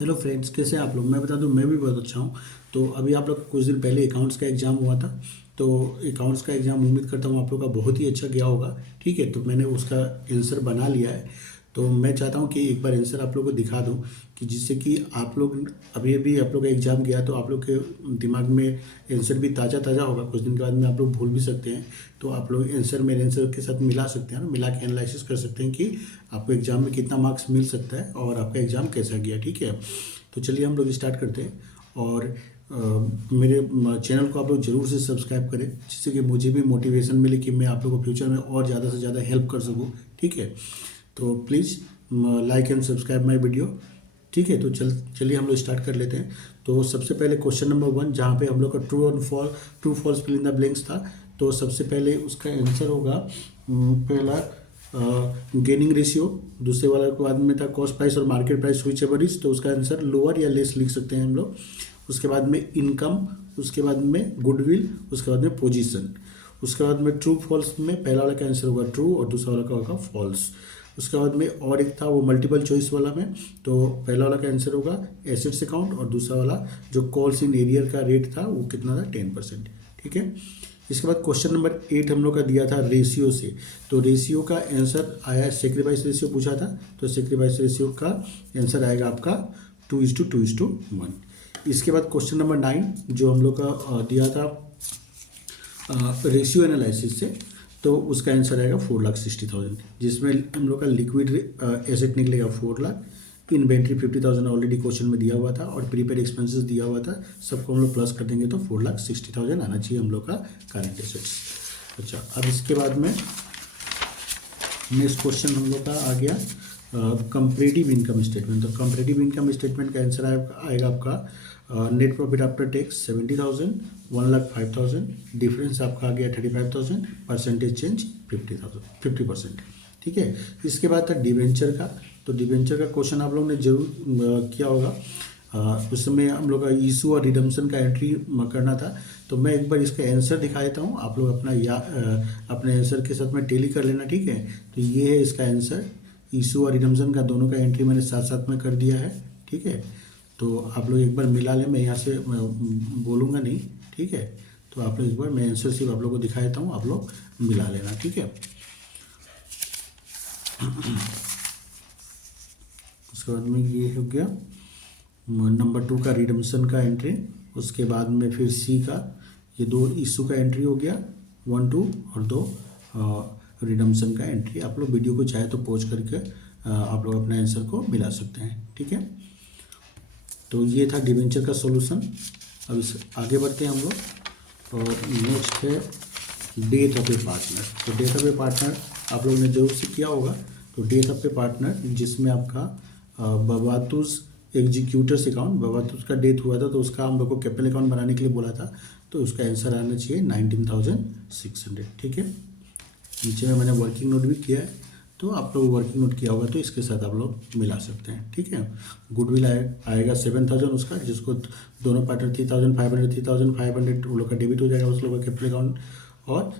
Hello friends, कैसे हैं आप लोग। मैं बता दूं, मैं भी बहुत अच्छा हूं। तो अभी आप लोग का कुछ दिन पहले अकाउंट्स का एग्ज़ाम हुआ था। तो अकाउंट्स का एग्ज़ाम उम्मीद करता हूं आप लोग का बहुत ही अच्छा गया होगा। ठीक है, तो मैंने उसका आंसर बना लिया है। तो मैं चाहता हूं कि एक बार आंसर आप लोग को दिखा दूं, कि जिससे कि आप लोग अभी अभी आप लोग का एग्ज़ाम गया तो आप लोग के दिमाग में आंसर भी ताज़ा ताज़ा होगा। कुछ दिन के बाद में आप लोग भूल भी सकते हैं। तो आप लोग आंसर मेरे आंसर के साथ मिला सकते हैं ना, मिला के एनालिसिस कर सकते हैं कि आपको एग्ज़ाम में कितना मार्क्स मिल सकता है और आपका एग्ज़ाम कैसा गया। ठीक है, तो चलिए हम लोग स्टार्ट करते हैं। और मेरे चैनल को आप लोग ज़रूर से सब्सक्राइब करें, जिससे कि मुझे भी मोटिवेशन मिले कि मैं आप लोगों को फ्यूचर में और ज़्यादा से ज़्यादा हेल्प कर सकूं। ठीक है, तो please like and subscribe my video. ठीक है, तो चलिए हम लोग स्टार्ट कर लेते हैं। तो सबसे पहले क्वेश्चन नंबर 1, जहाँ पे हम लोग का true false fill in the blanks था। तो सबसे पहले उसका आंसर होगा पहला गेनिंग रेशियो। दूसरे वाला के बाद में था कॉस्ट प्राइस और मार्केट प्राइस हुई एवरेज, तो उसका आंसर लोअर या लेस लिख सकते हैं हम लोग। उसके बाद में इनकम, उसके बाद में गुडविल, उसके बाद में पोजीशन। उसके बाद में ट्रू फॉल्स में पहला वाला का आंसर होगा ट्रू और दूसरा वाला का होगा फॉल्स। उसके बाद में और एक था वो मल्टीपल चॉइस वाला में, तो पहला वाला का आंसर होगा एसेट्स अकाउंट और दूसरा वाला जो कॉल्स इन एरियर का रेट था वो कितना था 10%। ठीक है, इसके बाद क्वेश्चन नंबर 8 हम लोग का दिया था रेशियो से। तो रेशियो का आंसर आया, सेक्रीफाइस रेशियो पूछा था। तो सेक्रीफाइस रेशियो का आंसर आएगा आपका 2:2:1। इसके बाद क्वेश्चन नंबर 9 जो हम लोग का दिया था रेशियो एनालिसिस से, तो उसका आंसर आएगा 4,60,000, जिसमें हम लोग का लिक्विड एसेट निकलेगा 4 लाख, इन्वेंट्री 50,000 ऑलरेडी क्वेश्चन में दिया हुआ था और प्रीपेड एक्सपेंसेस दिया हुआ था। सबको हम लोग प्लस कर देंगे तो 4,60,000 आना चाहिए हम लोग का करंट एसेट्स। अच्छा, अब इसके बाद में नेक्स्ट क्वेश्चन हम लोग का आ गया कंपैरेटिव इनकम स्टेटमेंट। तो कंपैरेटिव इनकम स्टेटमेंट का आंसर आएगा आपका net profit after tax 70,000, 1,05,000, difference आपका आ गया 35,000, परसेंटेज चेंज 50%। ठीक है, इसके बाद था डिवेंचर का। तो डिवेंचर का क्वेश्चन आप लोग ने जरूर किया होगा। उसमें हम लोग का इशू और रिडम्पशन का एंट्री करना था। तो मैं एक बार इसका आंसर दिखा देता हूँ, आप लोग अपने आंसर के साथ में टैली कर लेना। ठीक है, तो ये है इसका आंसर। इशू और रिडम्पशन का दोनों का एंट्री मैंने साथ साथ में कर दिया है। ठीक है, तो आप लोग एक बार मिला लें, मैं यहाँ से बोलूँगा नहीं। ठीक है, तो आप लोग एक बार मैं आंसर सिर्फ आप लोग को दिखा देता हूँ, आप लोग मिला लेना। ठीक है, उसके बाद में ये हो गया नंबर 2 का रिडम्पशन का एंट्री। उसके बाद में फिर सी का, ये 2 इशू का एंट्री हो गया, 1 2 और 2 रिडम्पशन का एंट्री। आप लोग वीडियो को चाहे तो पॉज करके आप लोग अपने आंसर को मिला सकते हैं। ठीक है, तो ये था डिवेंचर का सॉल्यूशन। अब इस आगे बढ़ते हैं हम लोग। और नेक्स्ट है डेथ ऑफ ए पार्टनर। तो डेथ ऑफ ए पार्टनर आप लोगों ने जरूर से किया होगा। तो डेथ ऑफ ए पार्टनर जिसमें आपका बवातुस एग्जीक्यूटर्स अकाउंट, बवातुस का डेथ हुआ था तो उसका हम लोग को कैपिटल अकाउंट बनाने के लिए बोला था। तो उसका आंसर आना चाहिए 19,600। ठीक है, नीचे में मैंने वर्किंग नोट भी किया है, तो आप लोग वर्किंग नोट किया होगा तो इसके साथ आप लोग मिला सकते हैं। ठीक है, गुडविल आएगा 7,000 उसका, जिसको दोनों पार्टनर 3,500 3,500 वो लोग का डेबिट हो जाएगा उस लोग का कैपिटल अकाउंट। और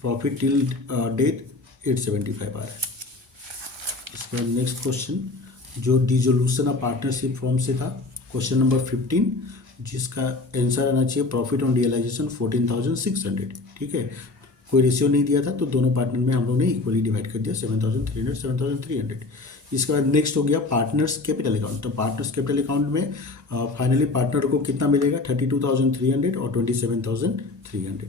प्रॉफिट टिल डेट 875 आ रहा है। इसके बाद नेक्स्ट क्वेश्चन जो डिसोल्यूशन ऑफ पार्टनरशिप फॉर्म से था, क्वेश्चन नंबर 15, जिसका आंसर आना चाहिए प्रॉफिट ऑन रियलाइजेशन 14,600। ठीक है, कोई रेशियो नहीं दिया था तो दोनों पार्टनर में हम लोग ने इक्वली डिवाइड कर दिया 7,300 7,300। इसके बाद नेक्स्ट हो गया पार्टनर्स कैपिटल अकाउंट। तो पार्टनर्स कैपिटल अकाउंट में फाइनली पार्टनर को कितना मिलेगा 32,300 और 27,300।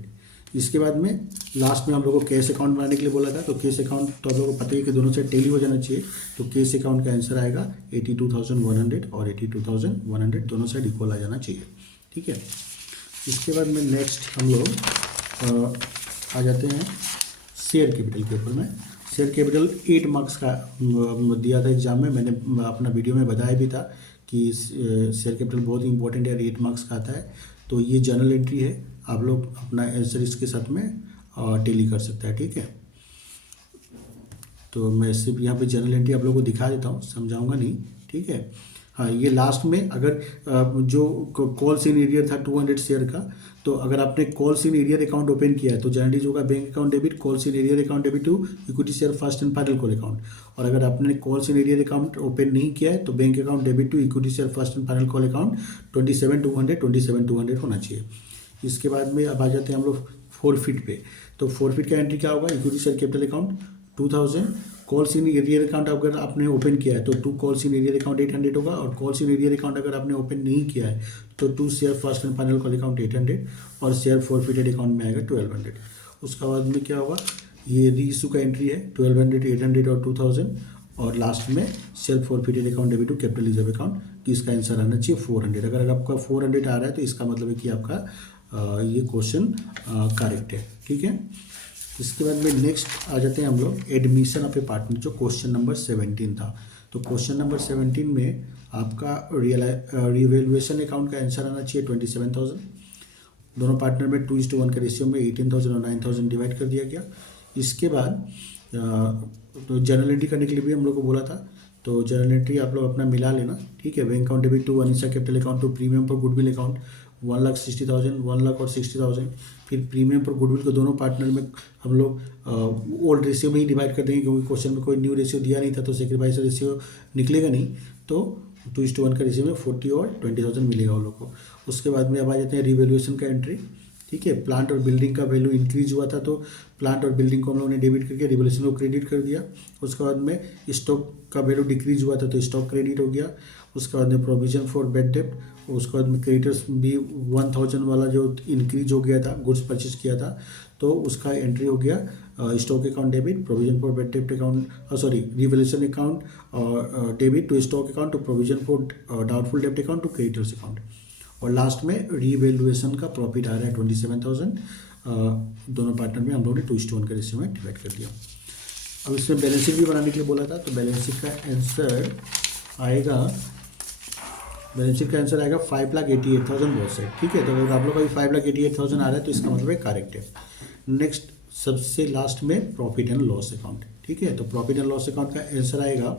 इसके बाद में लास्ट में हम लोग को कैश अकाउंट बनाने के लिए बोला था। तो कैश अकाउंट तो आप लोगों को पता ही है कि दोनों से टैली हो जाना चाहिए। तो कैश अकाउंट का आंसर आएगा 82,100 और 82,100 दोनों साइड इक्वल आ जाना चाहिए। ठीक है, इसके बाद में नेक्स्ट हम लोग आ जाते हैं शेयर कैपिटल के ऊपर में। शेयर कैपिटल 8 मार्क्स का दिया था एग्जाम में। मैंने अपना वीडियो में बताया भी था कि शेयर कैपिटल बहुत इंपॉर्टेंट है, 8 मार्क्स का आता है। तो ये जर्नल एंट्री है, आप लोग अपना आंसर इसके साथ में टैली कर सकता है। ठीक है, तो मैं सिर्फ यहाँ पे जर्नल एंट्री आप लोगों को दिखा देता हूँ, समझाऊंगा नहीं। ठीक है, हाँ, ये लास्ट में अगर जो कॉल्स इन एरियर था 200 शेयर का, तो अगर आपने calls in arrear account open किया है तो जनरली जो होगा bank account debit, calls in arrear account debit to equity share first and final call account. और अगर आपने calls in arrear account open नहीं किया है तो bank account debit to equity share first and final call account 27,200 होना चाहिए। इसके बाद में अब आ जाते हैं हम लोग फोरफिट पे। तो फोरफिट का एंट्री क्या होगा, equity share capital account 2000, calls in arrear account अगर आपने ओपन किया है तो 2 कॉल्स इन एरियर अकाउंट 800 होगा, और कॉल्स इन एरियर अकाउंट अगर आपने ओपन नहीं किया है तो 2 share first and final call account 800, और शेयर फोरफिटेड अकाउंट में आएगा 1200। उसके बाद में क्या होगा, ये री इशू का एंट्री है 1200, 800 और 2000, और लास्ट में share forfeited account debit to capital reserve account, कि इसका आंसर आना चाहिए 400। अगर आपका 400 आ रहा है तो इसका मतलब है कि आपका ये क्वेश्चन करेक्ट है। ठीक है, इसके बाद में नेक्स्ट आ जाते हैं हम लोग एडमिशन ऑफ ए पार्टनर, जो क्वेश्चन नंबर 17 था। तो क्वेश्चन नंबर 17 में आपका रिवैल्यूएशन अकाउंट का आंसर आना चाहिए 27,000। दोनों पार्टनर में 2:1 के रेशियो में 18,000 और 9,000 डिवाइड कर दिया गया। इसके बाद तो जर्नल एंट्री करने के लिए भी हम लोग को बोला था, तो जर्नल एंट्री आप लोग अपना मिला लेना। ठीक है, bank account debit to Anisha capital account to premium पर गुडविल अकाउंट 1,60,000, 1,00,000 और 60,000। फिर प्रीमियम पर गुडविल को दोनों पार्टनर में हम लोग ओल्ड रेशियो में ही डिवाइड कर देंगे, क्योंकि क्वेश्चन में कोई न्यू रेशियो दिया नहीं था तो सेक्रीफाइस रेशियो निकलेगा नहीं, तो 2:1 का रेशियो में 40 और 20,000 मिलेगा उन लोग को। उसके बाद में अब आ जाते हैं रिवैल्यूएशन का एंट्री। ठीक है, प्लांट और बिल्डिंग का वैल्यू इंक्रीज हुआ था तो प्लांट और बिल्डिंग को हम लोगों ने डेबिट करके रिवैल्यूएशन को क्रेडिट कर दिया। उसके बाद में स्टॉक का वैल्यू डिक्रीज हुआ था तो स्टॉक क्रेडिट हो गया। उसके बाद में प्रोविजन फॉर बैड डेप्ट, उसके बाद में क्रेडिटर्स भी 1000 वाला जो इंक्रीज हो गया था, गुड्स परचेज किया था तो उसका एंट्री हो गया stock account debit, provision for bad डेप्ट अकाउंट सॉरी रिवैल्यूएशन अकाउंट और debit to stock account to provision for doubtful डेप्ट अकाउंट टू क्रेडिटर्स अकाउंट। और लास्ट में रीवैल्यूएशन का प्रॉफिट आ रहा है 27,000। दोनों पार्टनर में हम लोगों ने 2:1 के रेशियो में डिवाइड कर दिया। अब इसमें बैलेंस शीट भी बनाने के लिए बोला था, तो बैलेंस शीट का आंसर आएगा 5,88,000 बहुत से। ठीक है, तो अगर आप लोग का भी 5,88,000 आ रहा है तो इसका मतलब है करेक्ट है। नेक्स्ट सबसे लास्ट में प्रॉफिट एंड लॉस अकाउंट। ठीक है, तो प्रॉफिट एंड लॉस अकाउंट का आंसर आएगा,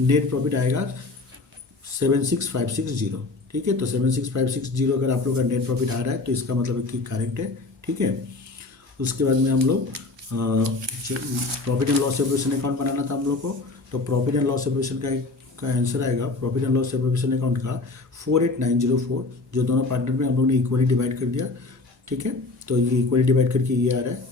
नेट प्रॉफिट आएगा 76,560। ठीक है, तो 76,560 अगर आप लोग का नेट प्रॉफिट आ रहा है तो इसका मतलब है कि करेक्ट है। ठीक है, उसके बाद में हम लोग profit and loss separation account बनाना था हम लोग को, तो प्रॉफिट एंड लॉस सेपरेशन का आंसर आएगा profit and loss separation account का 48,904, जो दोनों पार्टनर में हम लोग ने इक्वली डिवाइड कर दिया। ठीक है, तो ये इक्वली डिवाइड करके ये आ रहा है,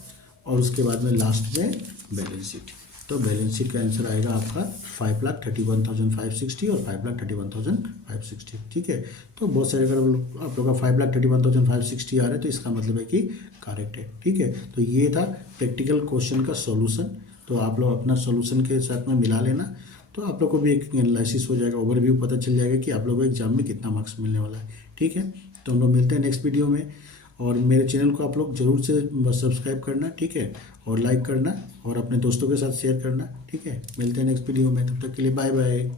और उसके बाद में लास्ट में बैलेंस शीट। तो बैलेंस शीट का आंसर आएगा आपका 5,31,560 और 5,31,560। ठीक है, तो बहुत सारे अगर आप लोग का 5,31,560 आ रहा है तो इसका मतलब है कि करेक्ट है। ठीक है, तो ये था प्रैक्टिकल क्वेश्चन का सॉल्यूशन। तो आप लोग अपना सॉल्यूशन के साथ में मिला लेना, तो आप लोग को भी एक एनालिसिस हो जाएगा, ओवरव्यू पता चल जाएगा कि आप लोगों को एग्जाम में कितना मार्क्स मिलने वाला है। ठीक है, तो हम लोग मिलते हैं नेक्स्ट वीडियो में, और मेरे चैनल को आप लोग जरूर से सब्सक्राइब करना। ठीक है, और लाइक करना और अपने दोस्तों के साथ शेयर करना। ठीक है, मिलते हैं नेक्स्ट वीडियो में, तब तक के लिए बाय बाय।